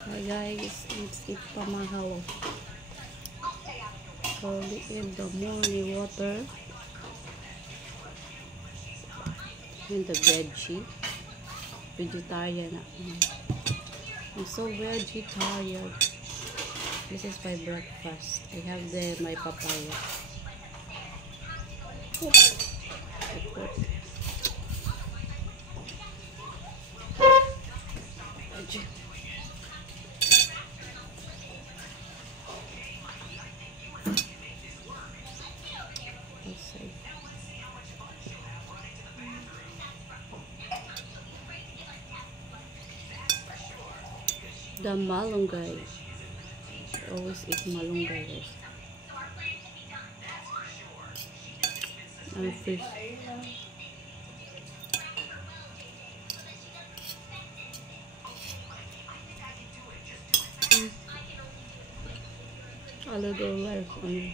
Hi guys, let's eat pamahalo. Early in the morning water and the veggie. Vegetarian. I'm so vegetarian. This is my breakfast. I have my papaya. The malunggay. Always eat malunggay, guys. And fish. A little life on it.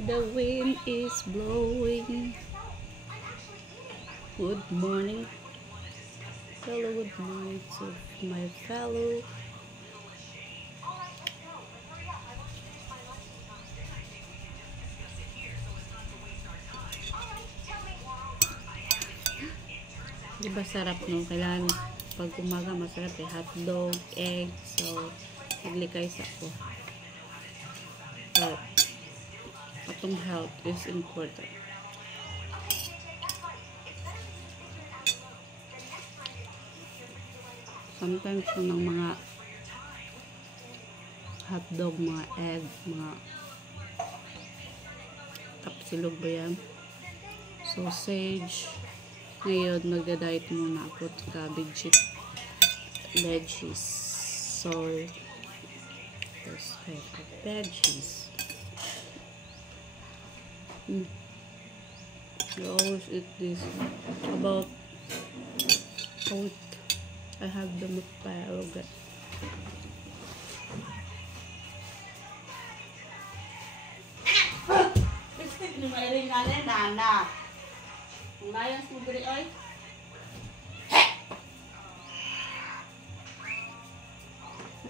The wind is blowing. Good morning. Hello, good morning to my fellow. Diba sarap no? Kailangan pag umaga masarap eh. Hotdog, egg. So, naglikay sa ako. But, atong health is important. Sometimes ng mga hotdog, mga egg, mga kapsilog ba yan? Sausage. Ngayon, magda-diet muna ako at cabbage, veggies. So, let's have veggies. I always eat this. About a week. I have the mukbang.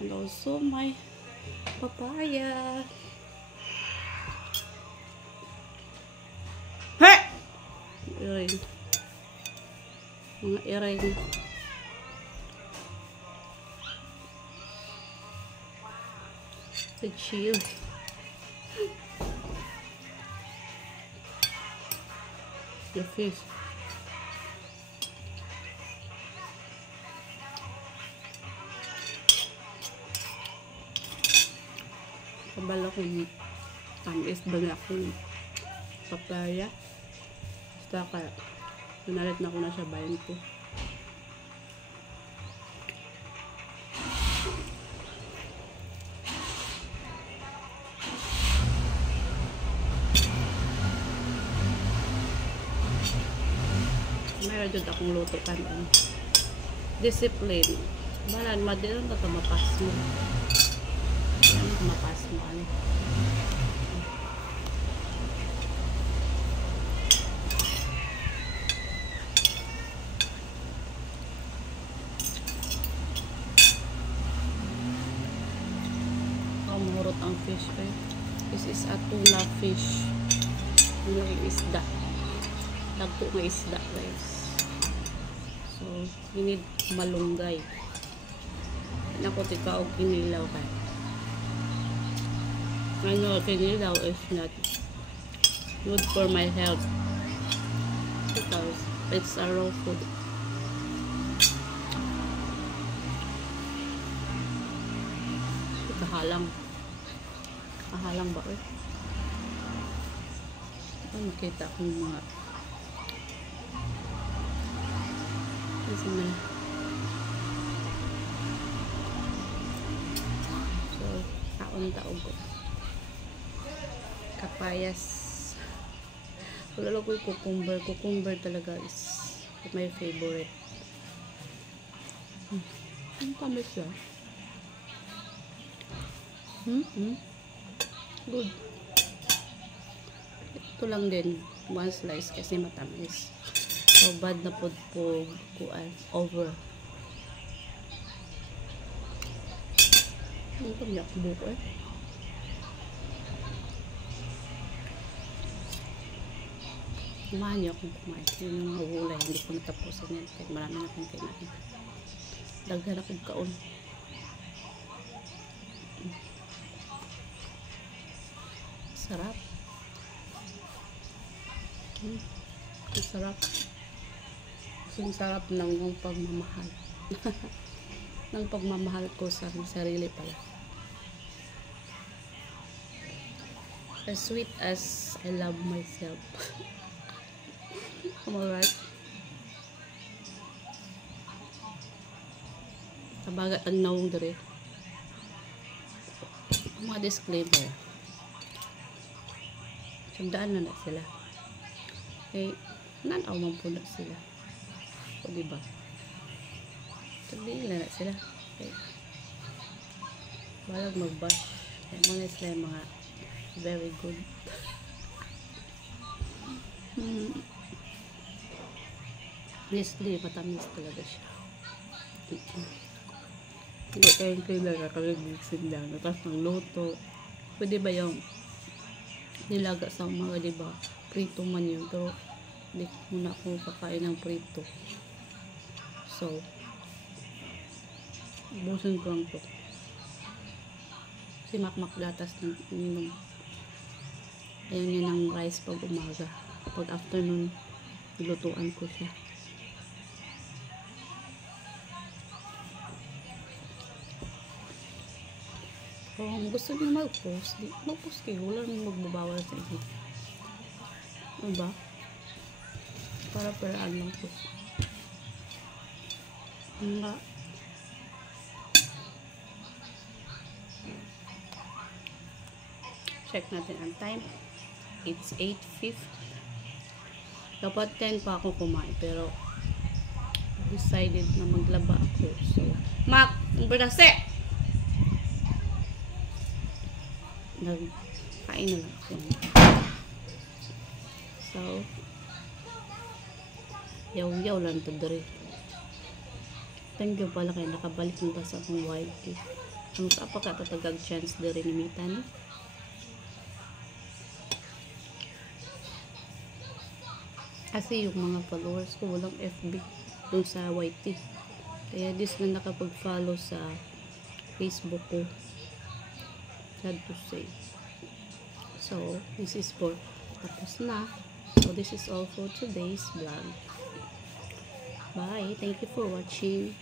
And also my papaya. Iring. Mga iring. The chill. The fish. Kabala kong tamis ba na akong papaya. Basta kaya pinalit na ko na siya 20. Meron dyan akong luto kan. Discipline. Balan, madilan ka mapas mo. Mapas mo. Ano? Murot ang fish eh. This is a tuna fish. Yung isda. Tagpo ng isda guys. So, you need malunggay. Naku, tika o kinilaw ka. Ano, kinilaw is not good for my health. Because it's a raw food. Kahalang. Kahalang ba eh? Makita akong mga kasi na. So, taon-taon ko. Kapayas. Wala ko cucumber. Cucumber talaga is my favorite. Ang tamis siya. Good. Ito lang din. One slice kasi matamis. So, bad na po kuan. Over. Ang pamyak buko eh. Kumahan niyo akong kumain. Yun yung mahulay. Hindi ko natapusan yan. Kahit marami na akong kinain. Daghan akong kaon. Sarap. Ang sarap. Ang sarap ng pagmamahal. Ng pagmamahal ko sa sarili pala. As sweet as I love myself. Am I right? Tabagat ang naong dere. Mga disclaimer. Sandaan na sila. Eh, nanaw man po na sila. O diba? Sabihin na sila. Okay. Walang mag-bash. Kaya muna sila yung mga very good. Honestly, matamis talaga siya. Hindi kayong kailangan kakagigsin lang. Tapos ng luto. Pwede ba yung nilaga sa mga, diba? Prito man yun. Pero, hindi muna ako kakain ng prito. So, busin ko lang to. Si makmak gatas ng inom. Ayaw niya ng rice pag umaga. Pag afternoon, nilutuan ko siya. Kung gusto niyo mag-post, mag-post kayo. Wala nang magbabawal sa inyo. Diba? Para peraan lang po. Nga. Check natin ang time. It's 8:50. Dapat 10 pa ako kumain. Pero, decided na maglaba ako. So, Mac! Ang berase! Nagkain na lang ako. So, yaw-yaw lang ito dere. Thank you pala kayo nakabalik nito sa akong wild cake. Ang kapakatatagag chance dere ni Mita ni. Kasi yung mga followers ko walang FB dun sa YT. Kaya dis na nakapag-follow sa Facebook ko. Sad to say. So, this is for tapos na. So, this is all for today's vlog. Bye. Thank you for watching.